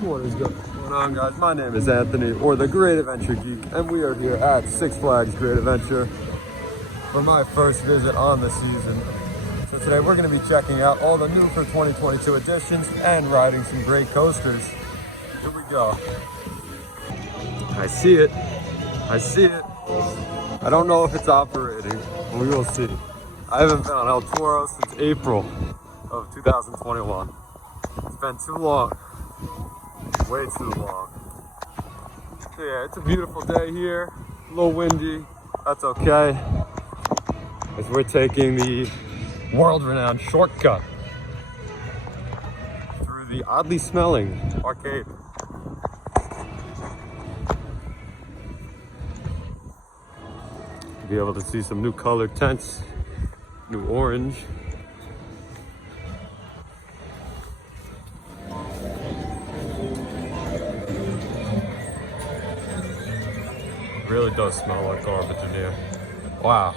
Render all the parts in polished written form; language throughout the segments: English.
What is going on, guys? My name is Anthony, or the Great Adventure Geek, and we are here at Six Flags Great Adventure for my first visit on the season. So today we're going to be checking out all the new for 2022 editions and riding some great coasters. Here we go. I see it. I see it. I don't know if it's operating, but we will see. I haven't been on El Toro since April of 2021. It's been too long. Way too long. So yeah, it's a beautiful day here. A little windy. That's okay. As we're taking the world-renowned shortcut through the oddly smelling arcade. You'll be able to see some new colored tents, new orange. It really does smell like garbage in here. Wow.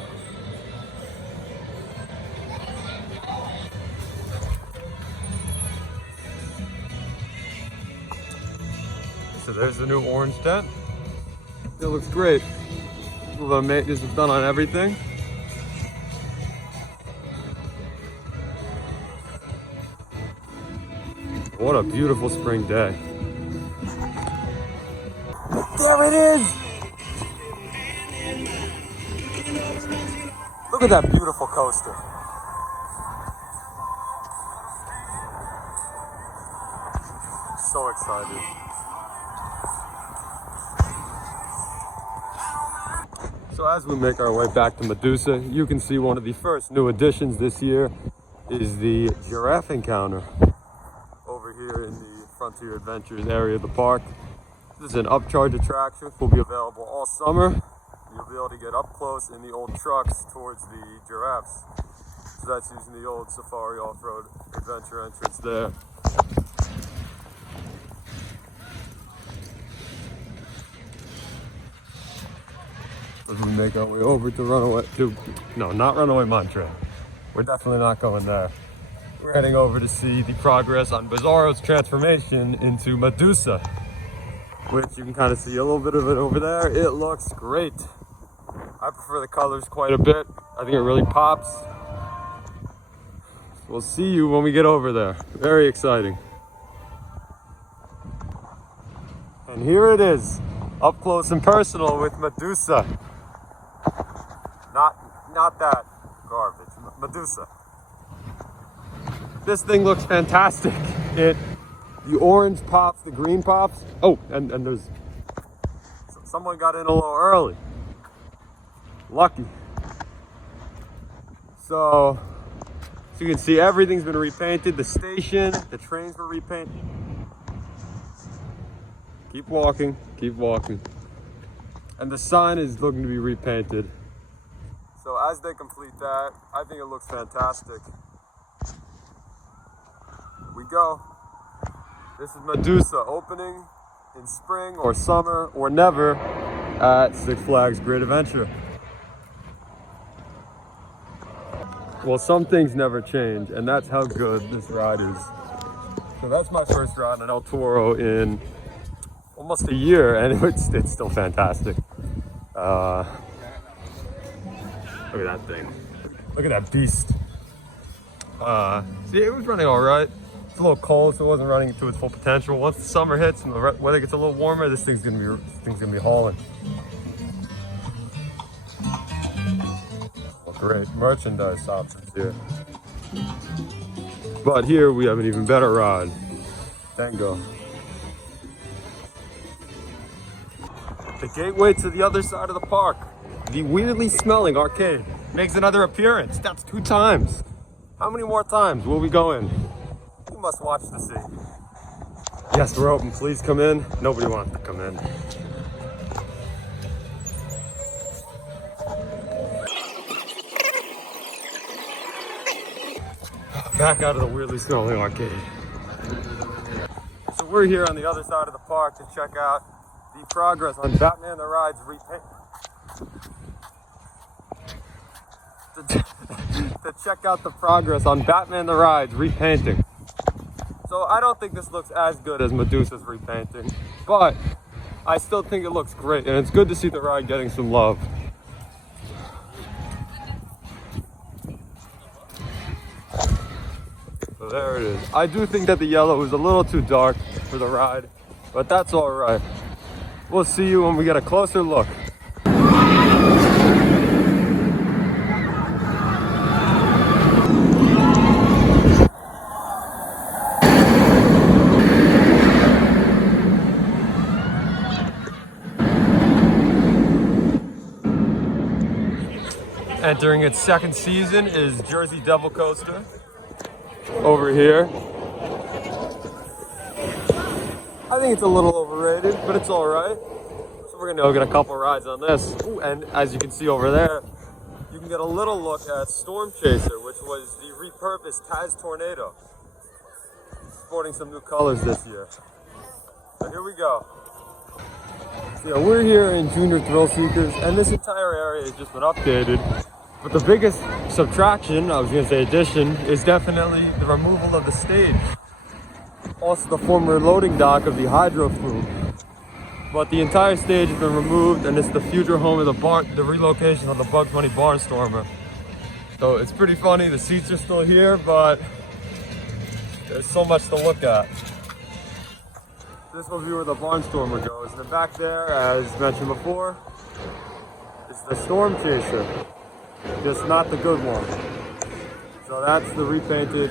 So there's the new orange tent. It looks great. A little bit of maintenance is done on everything. What a beautiful spring day. There it is! Look at that beautiful coaster. So excited. So as we make our way back to Medusa, you can see one of the first new additions this year is the giraffe encounter over here in the Frontier Adventures area of the park. This is an upcharge attraction, will be available all summer. You'll be able to get up close in the old trucks towards the giraffes. So that's using the old Safari Off-Road Adventure entrance there. As we make our way over to not Runaway Montrail. We're definitely not going there. We're heading over to see the progress on Bizarro's transformation into Medusa, which you can kind of see a little bit of it over there. It looks great. I prefer the colors quite a bit. I think it really pops. We'll see you when we get over there. Very exciting. And here it is, up close and personal with Medusa. Not that garbage, Medusa. This thing looks fantastic. The orange pops, the green pops. Oh, and there's someone got in a little early. Lucky. So you can see everything's been repainted. The station, the trains were repainted. Keep walking, keep walking. And the sign is looking to be repainted. So as they complete that, I think it looks fantastic. Here we go. This is Medusa opening in spring or summer or never at Six Flags Great Adventure. Well, some things never change, and that's how good this ride is. So that's my first ride on El Toro in almost a year, and it's still fantastic. Look at that thing. Look at that beast. See, it was running all right. It's a little cold, so it wasn't running to its full potential. Once the summer hits and the weather gets a little warmer, this thing's gonna be hauling. Great merchandise options here. But here we have an even better ride. Tango. The gateway to the other side of the park. The weirdly smelling arcade makes another appearance. That's 2 times. How many more times will we go in? You must watch to see. Yes, we're open. Please come in. Nobody wants to come in. Back out of the weirdly smelling arcade. So we're here on the other side of the park to check out the progress on Batman the Ride's repaint. To check out the progress on Batman the Ride's repainting. So I don't think this looks as good as Medusa's repainting, but I still think it looks great, and it's good to see the ride getting some love. So there it is. I do think that the yellow is a little too dark for the ride, but that's all right. We'll see you when we get a closer look. Entering its second season is Jersey Devil Coaster over here. I think it's a little overrated, but it's all right. So we're gonna go get a couple rides on this. Ooh, and as you can see over there, you can get a little look at Storm Chaser, which was the repurposed Taz Tornado, sporting some new colors this year. So here we go. So yeah, we're here in Junior Thrillseekers, and this entire area has just been updated. But the biggest subtraction, I was going to say addition, is definitely the removal of the stage. Also the former loading dock of the hydro flume. But the entire stage has been removed, and it's the future home of the relocation of the Bugs Bunny Barnstormer. So it's pretty funny, the seats are still here, but there's so much to look at. This will be where the Barnstormer goes. And then back there, as mentioned before, is the Storm Chaser. Just not the good one. So that's the repainted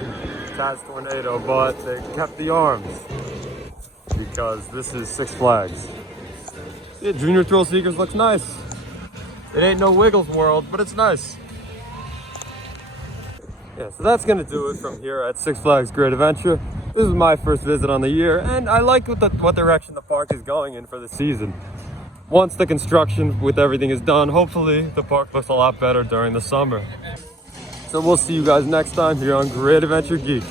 Taz Tornado, but they kept the arms because this is Six Flags. Yeah, Junior Thrillseekers looks nice. It ain't no Wiggles world, but it's nice. Yeah, so that's gonna do it from here at Six Flags Great Adventure. This is my first visit on the year, and I like what direction the park is going in for the season. Once the construction with everything is done, hopefully the park looks a lot better during the summer. So we'll see you guys next time here on Great Adventure Geek.